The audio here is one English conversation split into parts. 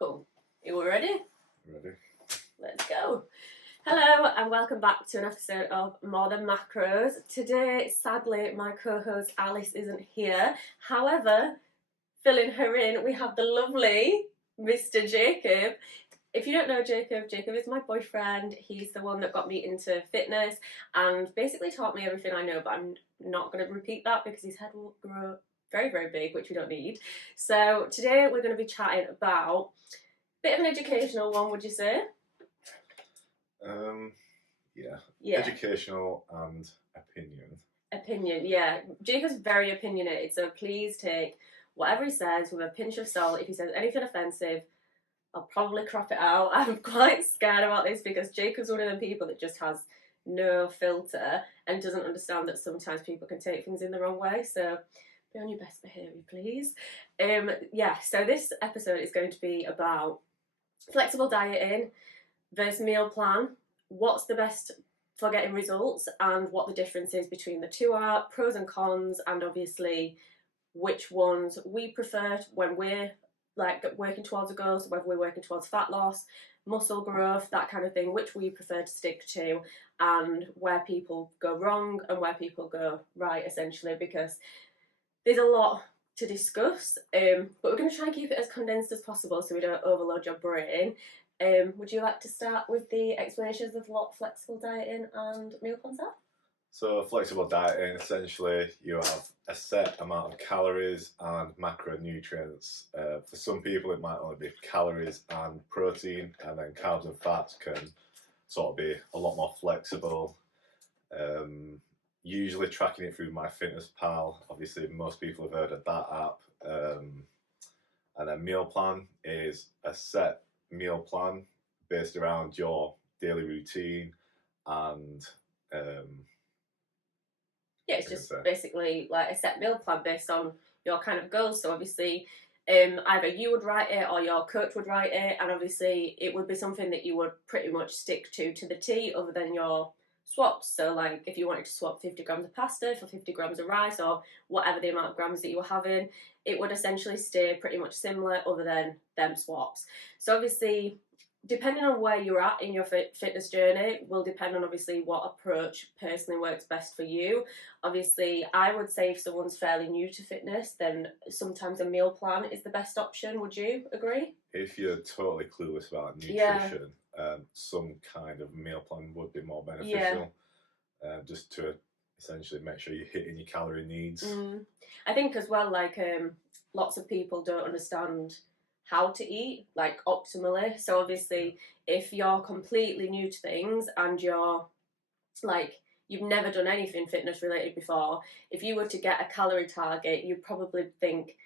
Cool. Are we ready? Ready. Let's go. Hello and welcome back to an episode of More Than Macros. Today, sadly, my co-host Alice isn't here. However, filling her in, we have the lovely Mr. Jacob. If you don't know Jacob, Jacob is my boyfriend. He's the one that got me into fitness and basically taught me everything I know, but I'm not going to repeat that because his head will grow very, very big, which we don't need. So today we're going to be chatting about a bit of an educational one, would you say? Yeah. Educational and Opinion, yeah. Jacob's very opinionated, so please take whatever he says with a pinch of salt. If he says anything offensive, I'll probably crop it out. I'm quite scared about this because Jacob's one of the people that just has no filter and doesn't understand that sometimes people can take things in the wrong way. So be on your best behaviour, please. So this episode is going to be about flexible dieting versus meal plan. What's the best for getting results and what the difference is between the two are, pros and cons, and obviously which ones we prefer when we're like working towards a goal, so whether we're working towards fat loss, muscle growth, that kind of thing, which we prefer to stick to, and where people go wrong and where people go right, essentially, because there's a lot to discuss, but we're going to try and keep it as condensed as possible so we don't overload your brain. Would you like to start with the explanations of what flexible dieting and meal plans are? So flexible dieting, essentially you have a set amount of calories and macronutrients. For some people it might only be calories and protein, and then carbs and fats can sort of be a lot more flexible. Usually tracking it through MyFitnessPal, obviously most people have heard of that app. And then meal plan is a set meal plan based around your daily routine and it's just basically like a set meal plan based on your kind of goals. So obviously either you would write it or your coach would write it, and obviously it would be something that you would pretty much stick to the T, other than your swaps. So like if you wanted to swap 50 grams of pasta for 50 grams of rice or whatever the amount of grams that you were having, it would essentially stay pretty much similar other than them swaps. So obviously depending on where you're at in your fitness journey will depend on obviously what approach personally works best for you. Obviously I would say if someone's fairly new to fitness, then sometimes a meal plan is the best option. Would you agree? If you're totally clueless about nutrition, some kind of meal plan would be more beneficial, just to essentially make sure you're hitting your calorie needs. I think as well, like lots of people don't understand how to eat like optimally. So obviously if you're completely new to things and you're like you've never done anything fitness related before, if you were to get a calorie target, you'd probably think,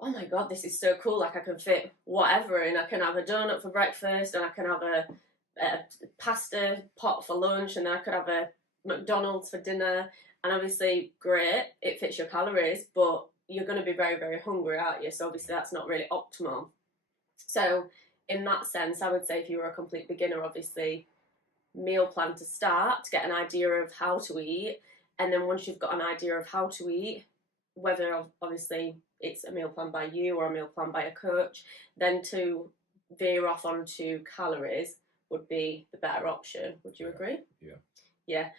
oh my god, this is so cool, like I can fit whatever in. I can have a donut for breakfast and I can have a pasta pot for lunch, and then I could have a McDonald's for dinner, and obviously great, it fits your calories, but you're going to be very, very hungry, aren't you? So obviously that's not really optimal. So in that sense, I would say if you were a complete beginner, obviously meal plan to start, to get an idea of how to eat, and then once you've got an idea of how to eat, whether obviously it's a meal plan by you or a meal plan by a coach, then to veer off onto calories would be the better option. Would you agree? Yeah.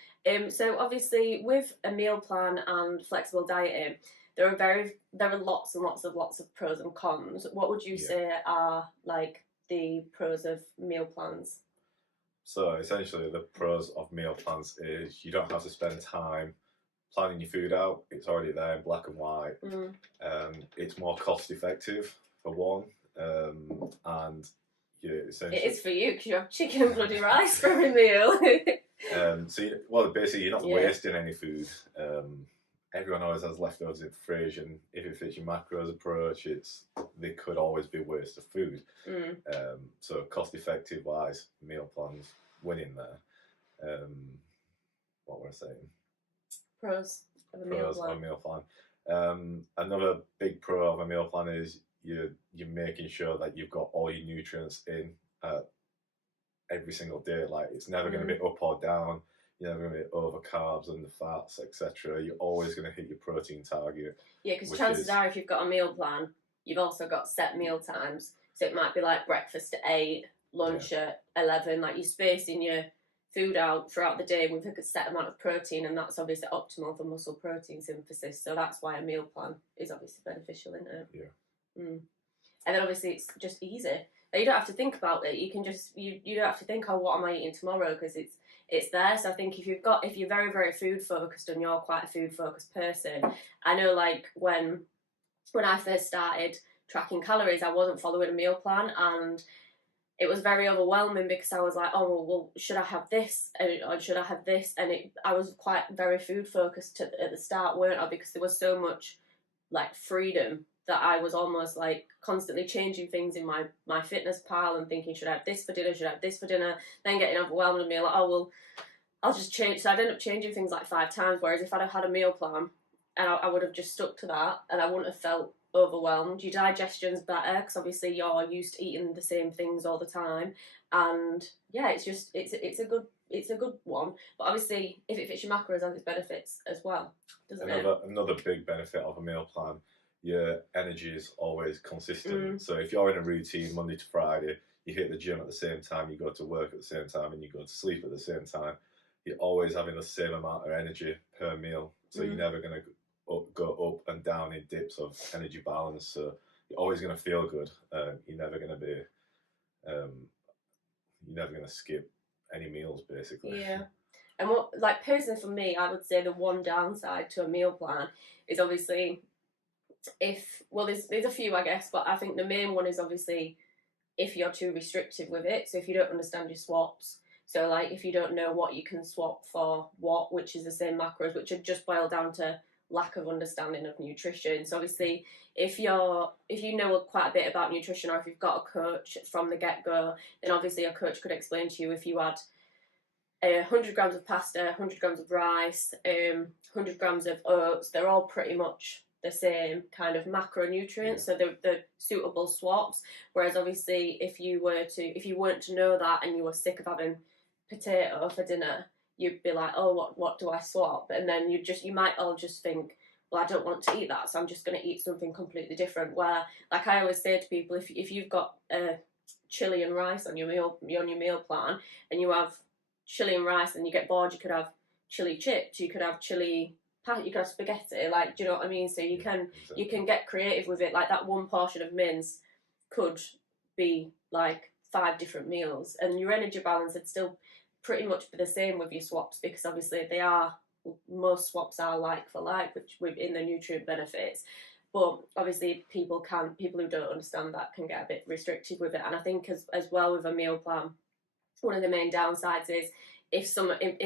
So obviously with a meal plan and flexible dieting, there are lots and lots of pros and cons. What would you say are like the pros of meal plans? So essentially the pros of meal plans is you don't have to spend time planning your food out. It's already there in black and white. It's more cost effective for one, and essentially it is for you because you have chicken and bloody rice for every meal. Basically you're not wasting any food. Everyone always has leftovers in the fridge, and if it fits your macros approach, they could always be waste of food. So cost effective wise, meal plans winning there. What were I saying? Pros of a meal plan. Another big pro of a meal plan is you're making sure that you've got all your nutrients in every single day. Like it's never going to be up or down. You're never going to be over carbs, under fats, etc. You're always going to hit your protein target. Yeah, because chances are if you've got a meal plan, you've also got set meal times. So it might be like breakfast at 8, lunch at 11. Like you're spacing your food out throughout the day with a set amount of protein, and that's obviously optimal for muscle protein synthesis. So that's why a meal plan is obviously beneficial, isn't it? Yeah. And then obviously it's just easy. You don't have to think about it. You can just you don't have to think, oh, what am I eating tomorrow? Because it's there. So I think if you're very, very food focused and you're quite a food focused person, I know like when I first started tracking calories, I wasn't following a meal plan, and it was very overwhelming because I was like, oh well, should I have this or should I have this? And I was quite very food focused at the start, weren't I? Because there was so much like freedom that I was almost like constantly changing things in my MyFitnessPal and thinking, should I have this for dinner? Should I have this for dinner? Then getting overwhelmed and being like, oh well, I'll just change. So I'd end up changing things like 5 times. Whereas if I'd have had a meal plan and I would have just stuck to that, and I wouldn't have felt overwhelmed. Your digestion's better because obviously you're used to eating the same things all the time, and yeah, it's a good one. But obviously, if it fits your macros, has its benefits as well, doesn't it? Another big benefit of a meal plan, your energy is always consistent. So if you're in a routine Monday to Friday, you hit the gym at the same time, you go to work at the same time, and you go to sleep at the same time, you're always having the same amount of energy per meal. So you're never going to go up and down in dips of energy balance. So you're always going to feel good. You're never going to skip any meals, basically. Yeah. And what, like, personally for me, I would say the one downside to a meal plan is obviously there's a few, I guess, but I think the main one is obviously if you're too restrictive with it. So if you don't understand your swaps, so like if you don't know what you can swap for what, which is the same macros, which are just boiled down to lack of understanding of nutrition. So obviously if you know quite a bit about nutrition, or if you've got a coach from the get-go, then obviously a coach could explain to you if you had 100 grams of pasta, 100 grams of rice, 100 grams of oats, they're all pretty much the same kind of macronutrients, so they're suitable swaps. Whereas obviously if you weren't to know that and you were sick of having potato for dinner, you'd be like, oh, what do I swap? And then you might all just think, well, I don't want to eat that, so I'm just going to eat something completely different. Where, like I always say to people, if you've got chili and rice on your meal plan, and you have chili and rice, and you get bored, you could have chili chips, you could have you could have spaghetti, like, do you know what I mean? So you can get creative with it. Like that one portion of mince could be like 5 different meals, and your energy balance would still pretty much be the same with your swaps, because obviously most swaps are like for like, which within the nutrient benefits. But obviously people who don't understand that can get a bit restricted with it. And I think as well with a meal plan, one of the main downsides is if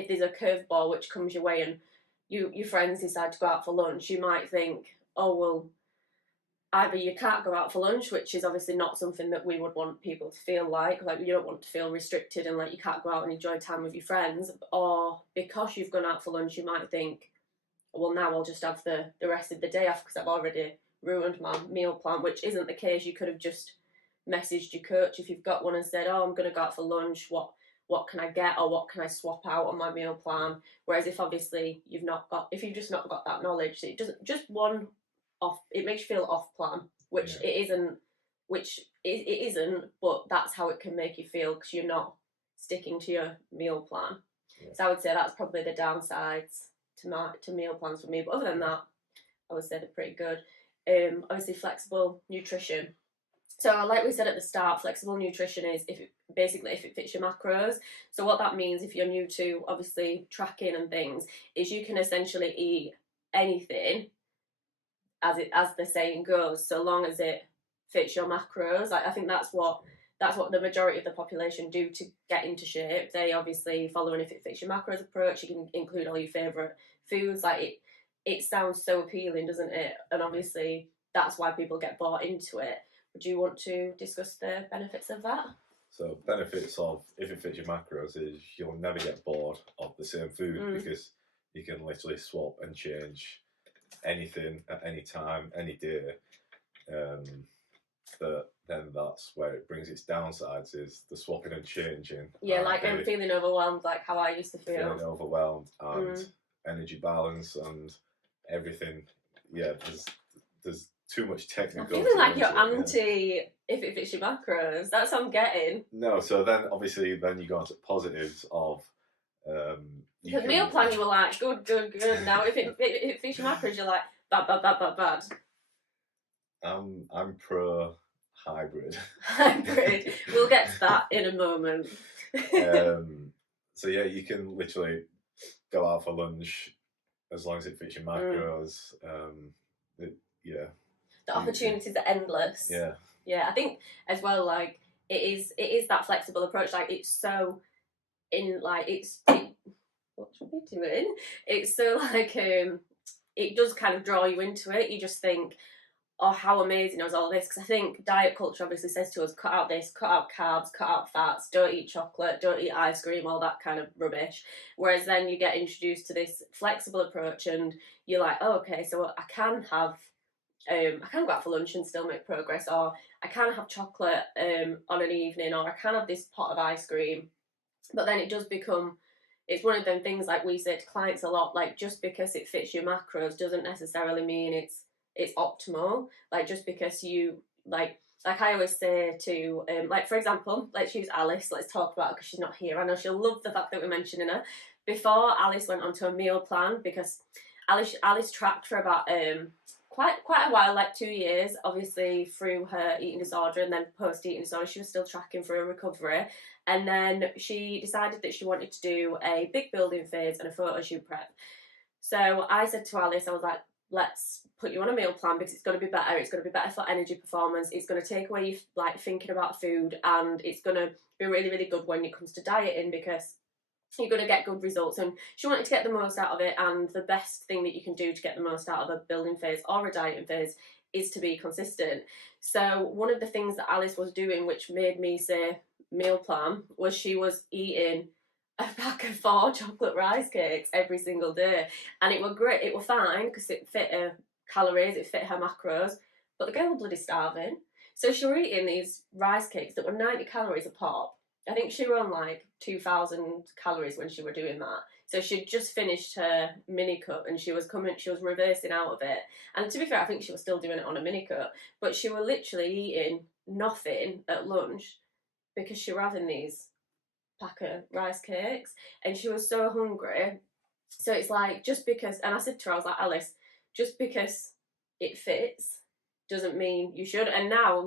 there's a curveball which comes your way and your friends decide to go out for lunch, you might think, oh well, either you can't go out for lunch, which is obviously not something that we would want people to feel like you don't want to feel restricted and like you can't go out and enjoy time with your friends, or because you've gone out for lunch, you might think, well, now I'll just have the rest of the day off because I've already ruined my meal plan, which isn't the case. You could have just messaged your coach if you've got one and said, oh, I'm going to go out for lunch, what can I get, or what can I swap out on my meal plan? Whereas if you've just not got that knowledge, it doesn't, just one off, it makes you feel off plan, which it isn't, but that's how it can make you feel because you're not sticking to your meal plan. So I would say that's probably the downsides to meal plans for me. But other than that, I would say they're pretty good. Obviously flexible nutrition. So like we said at the start, flexible nutrition is if it fits your macros. So what that means, if you're new to obviously tracking and things, is you can essentially eat anything, as the saying goes, so long as it fits your macros. Like, I think that's what the majority of the population do to get into shape. They obviously follow an if it fits your macros approach. You can include all your favourite foods. Like it sounds so appealing, doesn't it? And obviously that's why people get bought into it. Would you want to discuss the benefits of that? So benefits of if it fits your macros is you'll never get bored of the same food because you can literally swap and change anything at any time, any day. But then that's where it brings its downsides, is the swapping and changing. Yeah, like I'm feeling overwhelmed, like how I used to feel. Feeling overwhelmed and energy balance and everything. Yeah, there's too much technical. I'm feeling like you're anti if it fits your macros. That's what I'm getting. No, so then obviously then you go on to positives of. Because meal plan, you were like good. Now if it fits your macros, you're like bad. I'm pro hybrid. Hybrid. We'll get to that in a moment. So yeah, you can literally go out for lunch as long as it fits your macros. The opportunities are endless. Yeah. I think as well, like it is that flexible approach. Like it's so what should we be doing? It's so like it does kind of draw you into it. You just think, oh, how amazing was all this? Because I think diet culture obviously says to us, cut out this, cut out carbs, cut out fats, don't eat chocolate, don't eat ice cream, all that kind of rubbish. Whereas then you get introduced to this flexible approach and you're like, oh, okay, so I can have, I can go out for lunch and still make progress, or I can have chocolate on an evening, or I can have this pot of ice cream. But then it does become, it's one of them things like we say to clients a lot, like just because it fits your macros doesn't necessarily mean it's optimal. Like just because you like I always say to like for example, let's use Alice. Let's talk about her because she's not here. I know she'll love the fact that we're mentioning her. Before Alice went onto a meal plan, because Alice tracked for about quite a while, like 2 years, obviously through her eating disorder, and then post eating disorder she was still tracking for a recovery. And then she decided that she wanted to do a big building phase and a photo shoot prep. So I said to Alice, I was like, let's put you on a meal plan because it's going to be better. It's going to be better for energy performance. It's going to take away you like thinking about food, and it's going to be really, really good when it comes to dieting because you're going to get good results. And she wanted to get the most out of it, and the best thing that you can do to get the most out of a building phase or a dieting phase is to be consistent. So one of the things that Alice was doing, which made me say meal plan, was she was eating a pack of 4 chocolate rice cakes every single day, and it were great. It were fine because it fit her calories, it fit her macros, but the girl was bloody starving. So she were eating these rice cakes that were 90 calories a pop. I think she were on like 2,000 calories when she were doing that. So she'd just finished her mini cut and she was reversing out of it. And to be fair, I think she was still doing it on a mini cut, but she were literally eating nothing at lunch because she were having these pack of rice cakes and she was so hungry. So it's like, just because, and I said to her, I was like, Alice, just because it fits doesn't mean you should. And now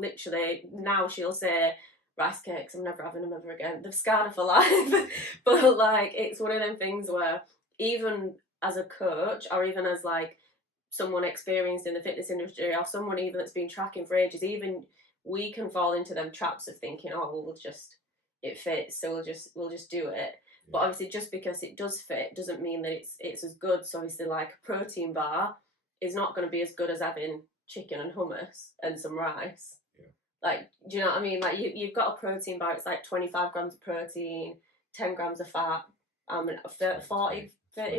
she'll say, rice cakes, I'm never having them ever again. They've scarred her for life. But like, it's one of them things where even as a coach, or even as like someone experienced in the fitness industry, or someone even that's been tracking for ages, even we can fall into them traps of thinking, oh, well, it fits, so we'll just do it. But obviously, just because it does fit doesn't mean that it's as good. So obviously, like a protein bar is not going to be as good as having chicken and hummus and some rice. Like, do you know what I mean? Like, you've got a protein bar, it's like 25 grams of protein, 10 grams of fat, 30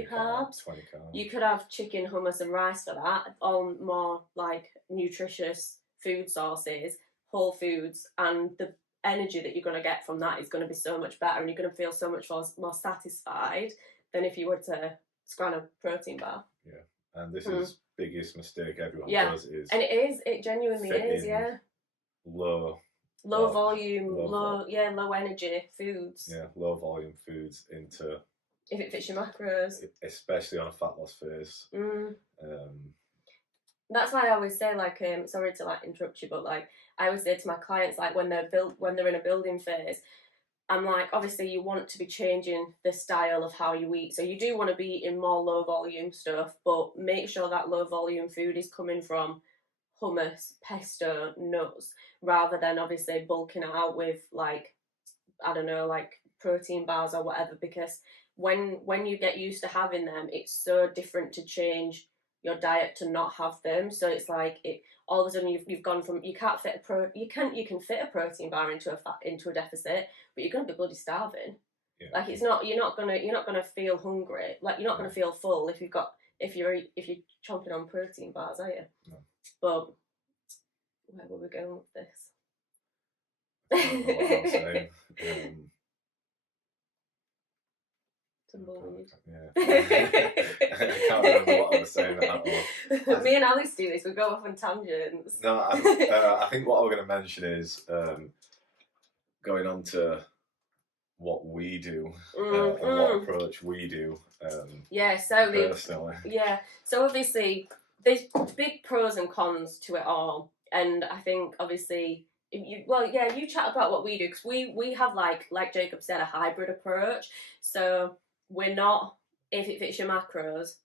carbs. 20 carbs. You could have chicken, hummus and rice for that, all more like nutritious food sources, whole foods, and the energy that you're going to get from that is going to be so much better, and you're going to feel so much more satisfied than if you were to scran a protein bar. Yeah, and this is biggest mistake everyone does is... And it genuinely is, low volume, low energy foods. Yeah, low volume foods into... If it fits your macros. Especially on a fat loss phase. That's why I always say, like, sorry to like interrupt you, but like I always say to my clients, like when they're in a building phase, I'm like, obviously you want to be changing the style of how you eat. So you do want to be eating more low volume stuff, but make sure that low volume food is coming from hummus, pesto, nuts, rather than obviously bulking it out with like, I don't know, like protein bars or whatever, because when you get used to having them, it's so different to change your diet to not have them. So it's like all of a sudden you've gone from you can fit a protein bar into a deficit, but you're gonna be bloody starving. Like you're not gonna feel hungry. Like you're not gonna feel full if you're chomping on protein bars, are you? No. But where were we going with this? I don't know what I was saying. Tumbleweed. Yeah. I can't remember what I was saying at all. Me and Alice do this. We go off on tangents. No, I think what I was going to mention is going on to what we do and what approach we do. Personally. So obviously there's big pros and cons to it all, and I think obviously you chat about what we do, because we have like Jacob said, a hybrid approach. So we're not if it fits your macros,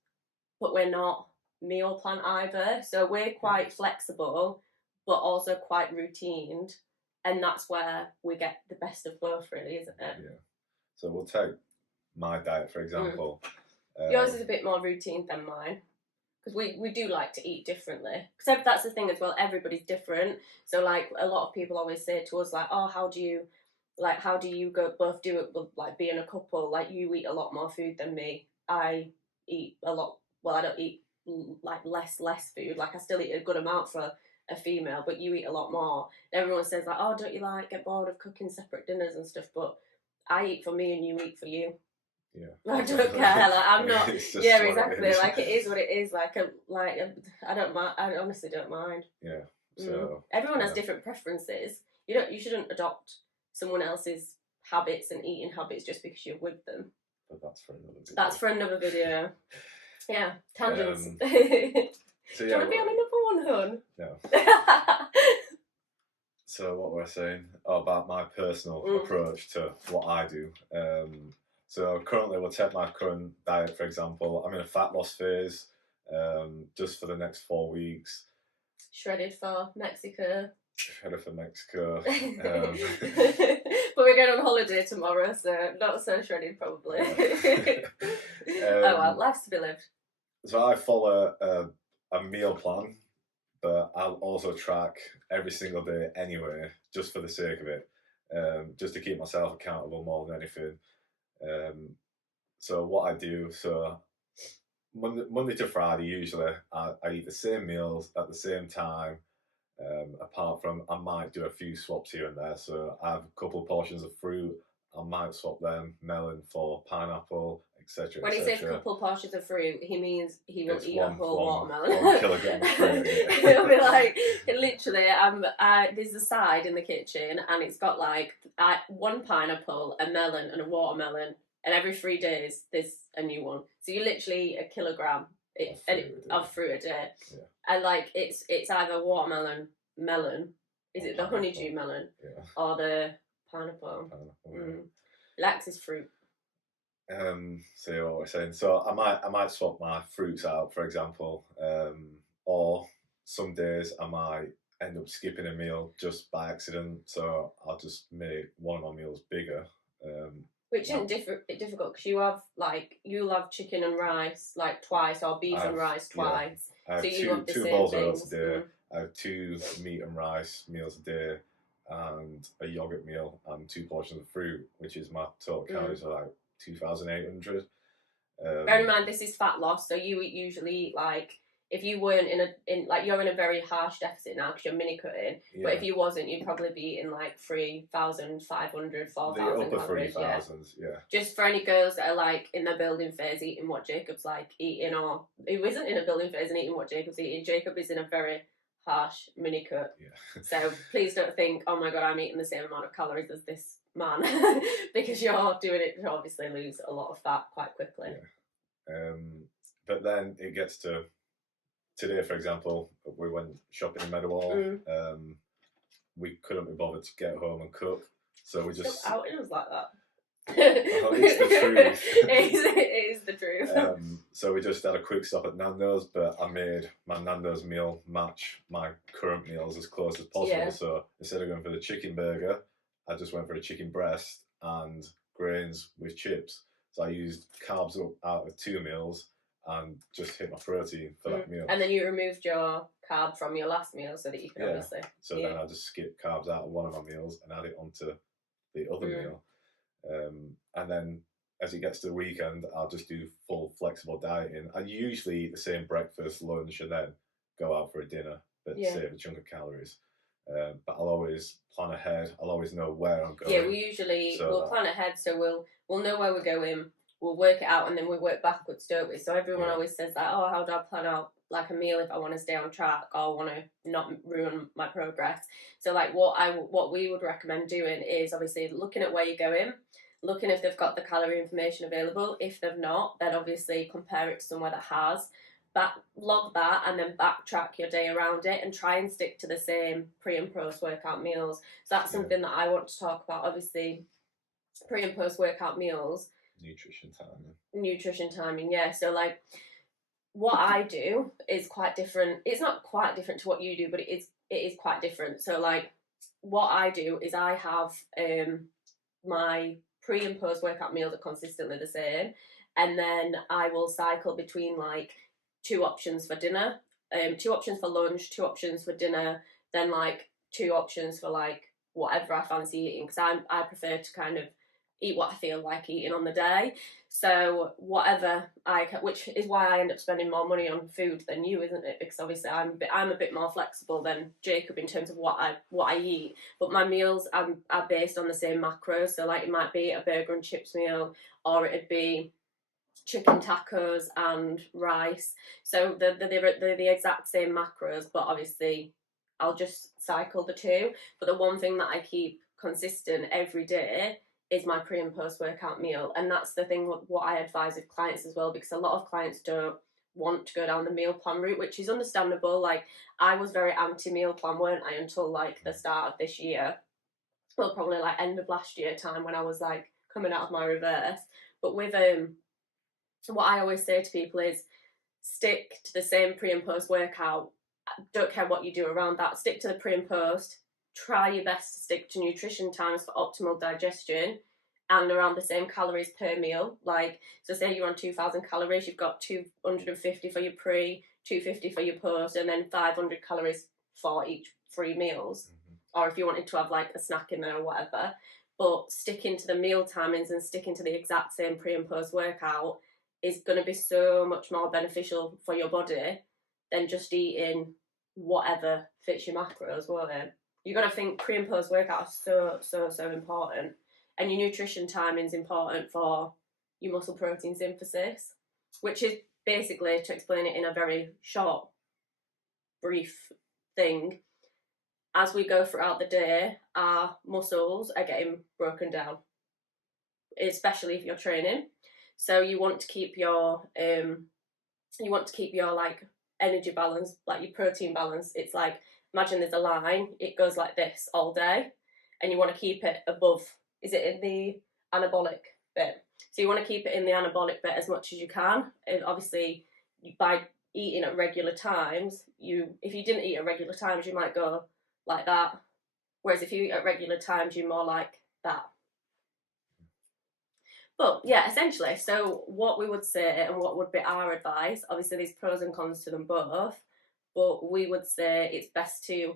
but we're not meal plan either. So we're quite flexible, but also quite routined, and that's where we get the best of both, really, isn't it? Yeah. So we'll take my diet, for example. Yours is a bit more routine than mine, because we do like to eat differently. Because that's the thing as well, everybody's different. So like a lot of people always say to us like, oh, how do you go both do it with like being a couple? Like you eat a lot more food than me. I eat a lot. Well, I don't eat like less food. Like I still eat a good amount for a female, but you eat a lot more. And everyone says like, oh, don't you like get bored of cooking separate dinners and stuff? But I eat for me and you eat for you. Yeah. I don't care. Like I'm not. Yeah, exactly. Like it is what it is. I don't mind. I honestly don't mind. Yeah. So everyone has different preferences. You shouldn't adopt someone else's habits and eating habits just because you're with them. But that's for another video. That's for another video. Yeah, tangents. So do you want to be on another one, hon? No. So what were I saying? About my personal approach to what I do. So currently, we'll take my current diet, for example. I'm in a fat loss phase, just for the next 4 weeks. Shredded for Mexico. But we're going on holiday tomorrow, so not so shredded probably. Oh well, life's to be lived. So I follow a meal plan, but I'll also track every single day anyway, just for the sake of it, just to keep myself accountable more than anything. So what I do, so Monday to Friday usually I eat the same meals at the same time, apart from I might do a few swaps here and there. So I have a couple of portions of fruit, I might swap them, melon for pineapple, etc. When he says couple portions of fruit, he means he will eat a whole watermelon. 1 kilogram of fruit. It'll be like, literally, there's a side in the kitchen and it's got like 1 pineapple, a melon and a watermelon, and every 3 days there's a new one. So you literally eat a kilogram of fruit a day. Yeah. And like it's either watermelon, melon, is it the honeydew melon, or the pineapple? Lax is fruit. So what we're saying. So I might swap my fruits out, for example, or some days I might end up skipping a meal just by accident. So I'll just make one of my meals bigger. Which isn't difficult, because you'll have chicken and rice like twice, or beef and rice twice. I have so two bowls of oats a day. I have 2 meat and rice meals a day, and a yogurt meal, and 2 portions of fruit, which is my total calories are like 2,800. Bear in mind, this is fat loss, so you usually eat like, if you weren't you're in a very harsh deficit now because you're mini cutting, but if you wasn't, you'd probably be eating like 3,500, 4,000 the upper calories. 3,000s, yeah. Just for any girls that are like in their building phase eating what Jacob's like eating, or who isn't in a building phase and eating what Jacob's eating, Jacob is in a very harsh mini cut. Yeah. So please don't think, oh my god, I'm eating the same amount of calories as this man, because you're doing it to obviously lose a lot of fat quite quickly. Yeah. But then it gets to today, for example, we went shopping in Meadowhall. We couldn't be bothered to get home and cook, so we just outing us like that. It's the truth. It is the truth. So we just had a quick stop at Nando's, but I made my Nando's meal match my current meals as close as possible. Yeah. So instead of going for the chicken burger, I just went for a chicken breast and grains with chips. So I used carbs up out of 2 meals and just hit my protein for that meal. And then you removed your carb from your last meal so that you can obviously... So then I just skipped carbs out of one of my meals and add it onto the other meal. And then as it gets to the weekend, I'll just do full flexible dieting. I usually eat the same breakfast, lunch, and then go out for a dinner, but save a chunk of calories. But I'll always plan ahead. I'll always know where I'm going. Yeah, we'll plan ahead, so we'll know where we're going. we'll work it out and then we work backwards, don't we? So everyone Yeah. always says like, oh, how do I plan out like a meal if I want to stay on track or want to not ruin my progress? So like what we would recommend doing is obviously looking at where you're going, looking if they've got the calorie information available. If they've not, then obviously compare it to somewhere that has. Log that and then backtrack your day around it and try and stick to the same pre and post workout meals. So that's something that I want to talk about. Obviously, pre and post workout meals. Nutrition timing, yeah. So like what I do is quite different. It's not quite different to what you do, but it is quite different. So like what I do is I have my pre and post workout meals are consistently the same, and then I will cycle between like 2 options for dinner, 2 options for lunch, 2 options for dinner, then like 2 options for like whatever I fancy eating, because I prefer to kind of eat what I feel like eating on the day. So whatever which is why I end up spending more money on food than you, isn't it? Because obviously I'm a bit more flexible than Jacob in terms of what I eat. But my meals are based on the same macros. So like it might be a burger and chips meal, or it'd be chicken tacos and rice. So they're the exact same macros, but obviously I'll just cycle the 2. But the one thing that I keep consistent every day is my pre and post workout meal. And that's the thing what I advise with clients as well, because a lot of clients don't want to go down the meal plan route, which is understandable. Like I was very anti meal plan, weren't I, until like the start of this year. Well, probably like end of last year time when I was like coming out of my reverse. But with what I always say to people is stick to the same pre and post workout. Don't care what you do around that. Stick to the pre and post. Try your best to stick to nutrition times for optimal digestion and around the same calories per meal. Like, so say you're on 2,000 calories, you've got 250 for your pre, 250 for your post, and then 500 calories for each 3 meals. Or if you wanted to have like a snack in there or whatever. But sticking to the meal timings and sticking to the exact same pre and post workout is going to be so much more beneficial for your body than just eating whatever fits your macros, won't it? You've got to think pre and post workout are so important. And your nutrition timing is important for your muscle protein synthesis, which is basically, to explain it in a very short, brief thing, as we go throughout the day, our muscles are getting broken down, especially if you're training. So you want to keep your like energy balance, like your protein balance. It's like, imagine there's a line, it goes like this all day, and you want to keep it above. Is it in the anabolic bit? So you want to keep it in the anabolic bit as much as you can. And obviously, by eating at regular times, if you didn't eat at regular times, you might go like that. Whereas if you eat at regular times, you're more like that. But yeah, essentially, so what we would say and what would be our advice, obviously there's pros and cons to them both, but we would say it's best to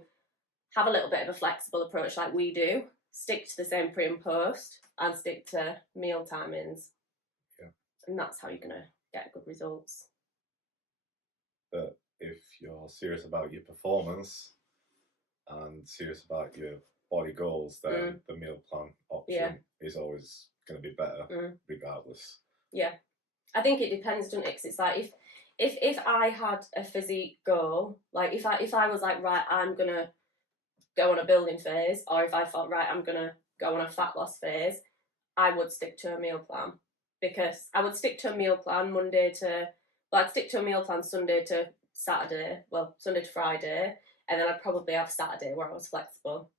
have a little bit of a flexible approach like we do, stick to the same pre and post, and stick to meal timings. Yeah. And that's how you're going to get good results. But if you're serious about your performance and serious about your body goals, then the meal plan option is always going to be better regardless. Yeah, I think it depends, doesn't it? Because it's like if I had a physique goal, like if I was like, right, I'm gonna go on a building phase, or if I thought, right, I'm gonna go on a fat loss phase, I would stick to a meal plan, because I would stick to a meal plan I'd stick to a meal plan Sunday to Saturday, well, Sunday to Friday, and then I'd probably have Saturday where I was flexible,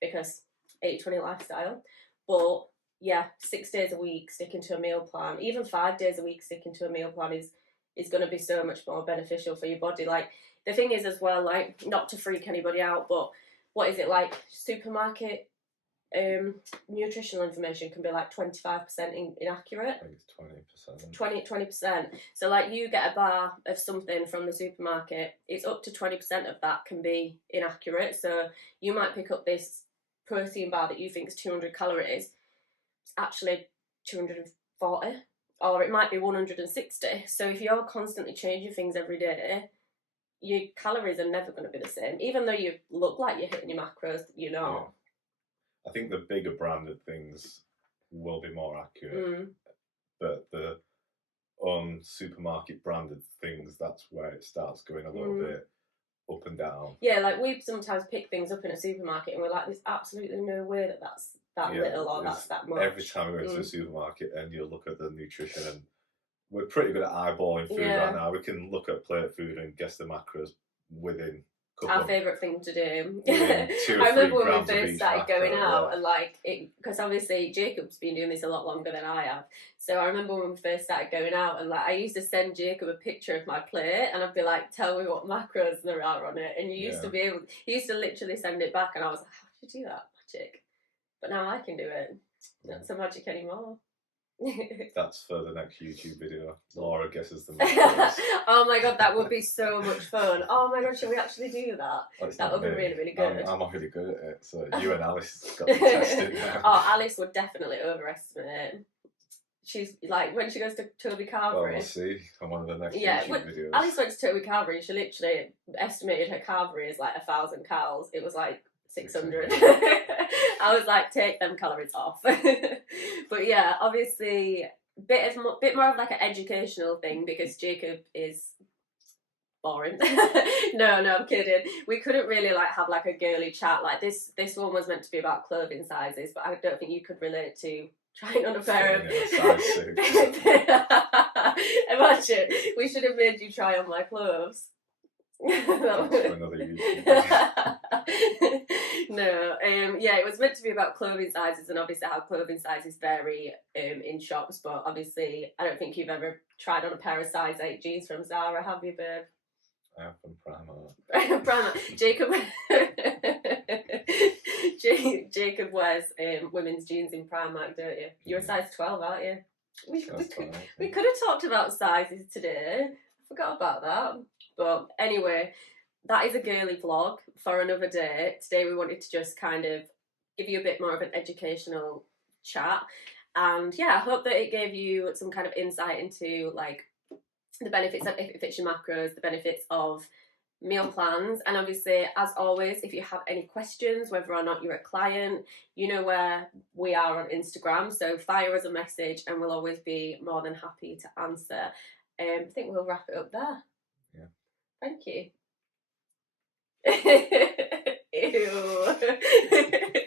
because 80-20 lifestyle. But yeah, 6 days a week sticking to a meal plan, even 5 days a week sticking to a meal plan is going to be so much more beneficial for your body. Like, the thing is as well, like, not to freak anybody out, but what is it, like, supermarket nutritional information can be like 25% inaccurate. I think it's 20%. 20%. So like, you get a bar of something from the supermarket, it's up to 20% of that can be inaccurate. So you might pick up this protein bar that you think is 200 calories, it's actually 240, or it might be 160. So if you're constantly changing things every day, your calories are never going to be the same, even though you look like you're hitting your macros, you're not. Yeah. I think the bigger branded things will be more accurate, but the supermarket branded things, that's where it starts going a little bit up and down. Yeah, like we sometimes pick things up in a supermarket and we're like, there's absolutely no way that that's that little or that's that much. Every time we go into a supermarket and you look at the nutrition, and we're pretty good at eyeballing food right now. We can look at plate of food and guess the macros within our favourite thing to do. I remember when we first started going out, and like, because obviously Jacob's been doing this a lot longer than I have. So I remember when we first started going out, and like I used to send Jacob a picture of my plate, and I'd be like, "Tell me what macros there are on it." And he used to literally send it back, and I was like, "How did you do that? Magic!" But now I can do it. Not so magic anymore. That's for the next YouTube video. Laura guesses the macros. Oh my god, that would be so much fun. Oh my god, should we actually do that? That would be really, really good. I'm not really good at it, so you and Alice got to test it now. Oh, Alice would definitely overestimate. She's like, when she goes to Toby Carvery. Oh, we'll see on one of the next YouTube videos. Alice went to Toby Carvery and she literally estimated her carvery as like 1,000 calories. It was like 600. I was like, take them calories off. But yeah, obviously, bit more of like an educational thing because Jacob is boring. No, I'm kidding. We couldn't really like have like a girly chat. Like this one was meant to be about clothing sizes, but I don't think you could relate to trying on a pair of size 6. Imagine, we should have made you try on my clothes. That's for another YouTube. No, yeah, it was meant to be about clothing sizes, and obviously how clothing sizes vary in shops, but obviously I don't think you've ever tried on a pair of size 8 jeans from Zara, have you, babe? I have from Primark. Primark. Jacob wears women's jeans in Primark, don't you? You're a size 12, aren't you? We could have talked about sizes today. I forgot about that. But anyway, that is a girly vlog for another day. Today we wanted to just kind of give you a bit more of an educational chat. And yeah, I hope that it gave you some kind of insight into like the benefits of if it fits your macros, the benefits of meal plans. And obviously, as always, if you have any questions, whether or not you're a client, you know where we are on Instagram. So fire us a message and we'll always be more than happy to answer. I think we'll wrap it up there. Yeah. Thank you. Ew.